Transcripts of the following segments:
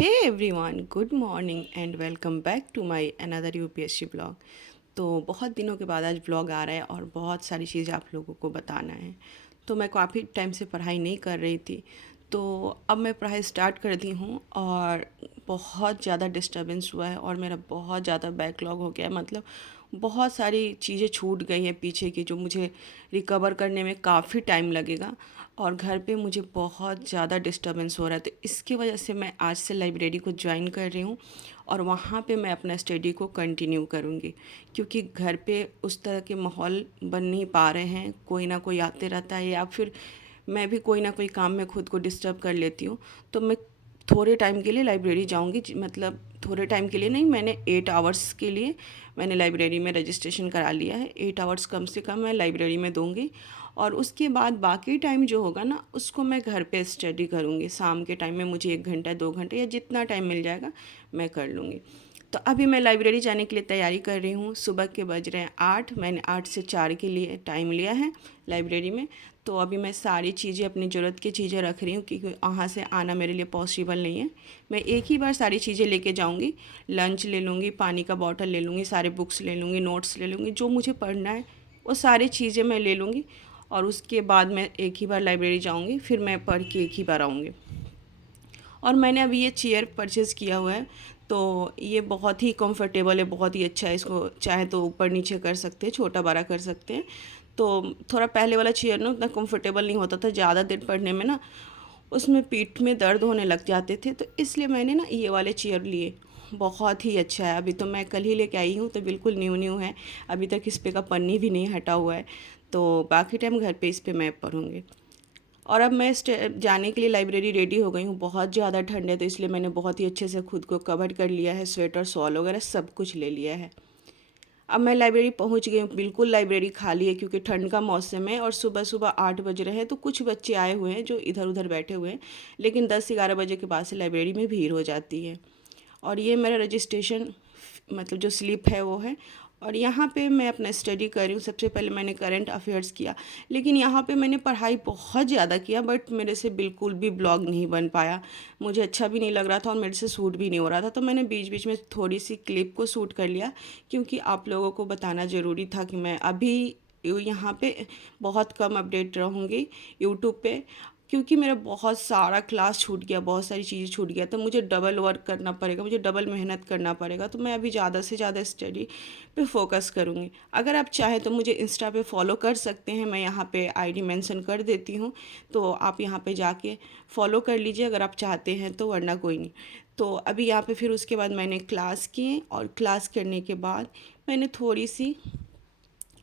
Hey everyone, good morning and welcome back to my another UPSC blog. तो बहुत दिनों के बाद आज ब्लॉग आ रहा है और बहुत सारी चीज़ें आप लोगों को बताना है। तो मैं काफ़ी टाइम से पढ़ाई नहीं कर रही थी, तो अब मैं पढ़ाई स्टार्ट कर दी हूँ और बहुत ज़्यादा डिस्टर्बेंस हुआ है और मेरा बहुत ज़्यादा बैकलॉग हो गया है। मतलब बहुत सारी चीज़ें छूट गई हैं पीछे की, जो मुझे रिकवर करने में काफ़ी टाइम लगेगा और घर पे मुझे बहुत ज़्यादा डिस्टर्बेंस हो रहा है। तो इसकी वजह से मैं आज से लाइब्रेरी को ज्वाइन कर रही हूँ और वहाँ पे मैं अपना स्टडी को कंटिन्यू करूँगी, क्योंकि घर पे उस तरह के माहौल बन नहीं पा रहे हैं। कोई ना कोई आते रहता है या फिर मैं भी कोई ना कोई काम में खुद को डिस्टर्ब कर लेती हूँ। तो मैं थोड़े टाइम के लिए लाइब्रेरी जाऊँगी, मतलब थोड़े टाइम के लिए नहीं, मैंने 8 आवर्स के लिए मैंने लाइब्रेरी में रजिस्ट्रेशन करा लिया है। 8 आवर्स कम से कम मैं लाइब्रेरी में दूँगी और उसके बाद बाकी टाइम जो होगा ना, उसको मैं घर पे स्टडी करूँगी। शाम के टाइम में मुझे 1 घंटा 2 घंटे या जितना टाइम मिल जाएगा मैं कर लूँगी। तो अभी मैं लाइब्रेरी जाने के लिए तैयारी कर रही हूँ। सुबह के बज रहे हैं 8, मैंने 8 से 4 के लिए टाइम लिया है लाइब्रेरी में। तो अभी मैं सारी चीज़ें, अपनी ज़रूरत की चीज़ें रख रही हूँ, क्योंकि वहाँ से आना मेरे लिए पॉसिबल नहीं है। मैं एक ही बार सारी चीज़ें लेके जाऊँगी। लंच ले लूँगी, पानी का बॉटल ले लूँगी, सारे बुक्स ले लूँगी, नोट्स ले लूँगी, जो मुझे पढ़ना है वो सारी चीज़ें मैं ले लूँगी और उसके बाद मैं एक ही बार लाइब्रेरी जाऊँगी, फिर मैं पढ़ के एक ही बार आऊँगी। और मैंने अभी ये चेयर परचेज़ किया हुआ है, तो ये बहुत ही कंफर्टेबल है, बहुत ही अच्छा है। इसको चाहे तो ऊपर नीचे कर सकते हैं, छोटा बड़ा कर सकते हैं। तो थोड़ा पहले वाला चेयर ना उतना कंफर्टेबल नहीं होता था, ज़्यादा देर पढ़ने में ना उसमें पीठ में दर्द होने लग जाते थे, तो इसलिए मैंने ना ये वाले चेयर लिए। बहुत ही अच्छा है। अभी तो मैं कल ही लेके आई हूँ, तो बिल्कुल न्यू न्यू है, अभी तक इस पे का पन्नी भी नहीं हटा हुआ है। तो बाकी टाइम घर पे इस पे मैं पढ़ूँगी। और अब मैं जाने के लिए लाइब्रेरी रेडी हो गई हूँ। बहुत ज़्यादा ठंड है, तो इसलिए मैंने बहुत ही अच्छे से खुद को कवर कर लिया है, स्वेटर शॉल वगैरह सब कुछ ले लिया है। अब मैं लाइब्रेरी पहुँच गई हूँ। बिल्कुल लाइब्रेरी खाली है, क्योंकि ठंड का मौसम है और सुबह सुबह 8 बज रहे हैं। तो कुछ बच्चे आए हुए हैं जो इधर उधर बैठे हुए हैं, लेकिन 10-11 बजे के बाद से लाइब्रेरी में भीड़ हो जाती है। और ये मेरा रजिस्ट्रेशन मतलब जो स्लिप है वो है। और यहाँ पे मैं अपना स्टडी कर रही हूँ। सबसे पहले मैंने करंट अफेयर्स किया, लेकिन यहाँ पे मैंने पढ़ाई बहुत ज़्यादा किया, बट मेरे से बिल्कुल भी ब्लॉग नहीं बन पाया। मुझे अच्छा भी नहीं लग रहा था और मेरे से शूट भी नहीं हो रहा था। तो मैंने बीच बीच में थोड़ी सी क्लिप को शूट कर लिया, क्योंकि आप लोगों को बताना ज़रूरी था कि मैं अभी यहाँ पे बहुत कम अपडेट रहूँगी यूट्यूब पे, क्योंकि मेरा बहुत सारा क्लास छूट गया, बहुत सारी चीज़ें छूट गया। तो मुझे डबल वर्क करना पड़ेगा, मुझे डबल मेहनत करना पड़ेगा। तो मैं अभी ज़्यादा से ज़्यादा स्टडी पे फोकस करूँगी। अगर आप चाहें तो मुझे इंस्टा पे फॉलो कर सकते हैं, मैं यहाँ पे आईडी मेंशन कर देती हूँ, तो आप यहाँ पे जाके फॉलो कर लीजिए अगर आप चाहते हैं तो, वरना कोई नहीं। तो अभी यहाँ पे फिर उसके बाद मैंने क्लास किए और क्लास करने के बाद मैंने थोड़ी सी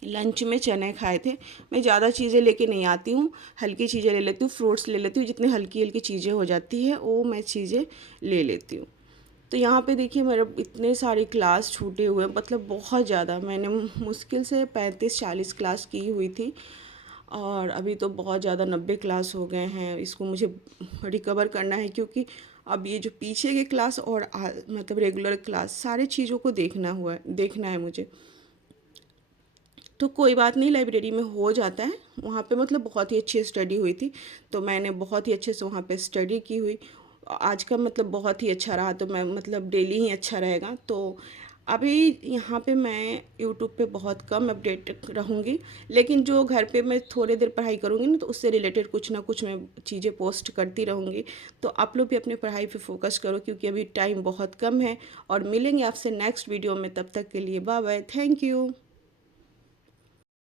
लंच में चने खाए थे। मैं ज़्यादा चीज़ें लेके नहीं आती हूँ, हल्की चीज़ें ले लेती हूँ, फ्रूट्स ले लेती हूँ, जितनी हल्की हल्की चीज़ें हो जाती है वो मैं चीज़ें ले लेती हूँ। तो यहाँ पे देखिए मेरे इतने सारे क्लास छूटे हुए हैं, मतलब बहुत ज़्यादा। मैंने मुश्किल से 35-40 क्लास की हुई थी और अभी तो बहुत ज़्यादा 90 क्लास हो गए हैं। इसको मुझे रिकवर करना है, क्योंकि अब ये जो पीछे के क्लास और मतलब रेगुलर क्लास, सारी चीज़ों को देखना है मुझे। तो कोई बात नहीं, लाइब्रेरी में हो जाता है। वहाँ पे मतलब बहुत ही अच्छी स्टडी हुई थी, तो मैंने बहुत ही अच्छे से वहाँ पे स्टडी की हुई। आज का मतलब बहुत ही अच्छा रहा, तो मैं मतलब डेली ही अच्छा रहेगा। तो अभी यहाँ पे मैं यूट्यूब पे बहुत कम अपडेट रहूँगी, लेकिन जो घर पे मैं थोड़ी देर पढ़ाई करूँगी ना, तो उससे रिलेटेड कुछ ना कुछ मैं चीज़ें पोस्ट करती रहूँगी। तो आप लोग भी अपने पढ़ाई पे फोकस करो, क्योंकि अभी टाइम बहुत कम है। और मिलेंगे आपसे नेक्स्ट वीडियो में, तब तक के लिए बाय बाय, थैंक यू।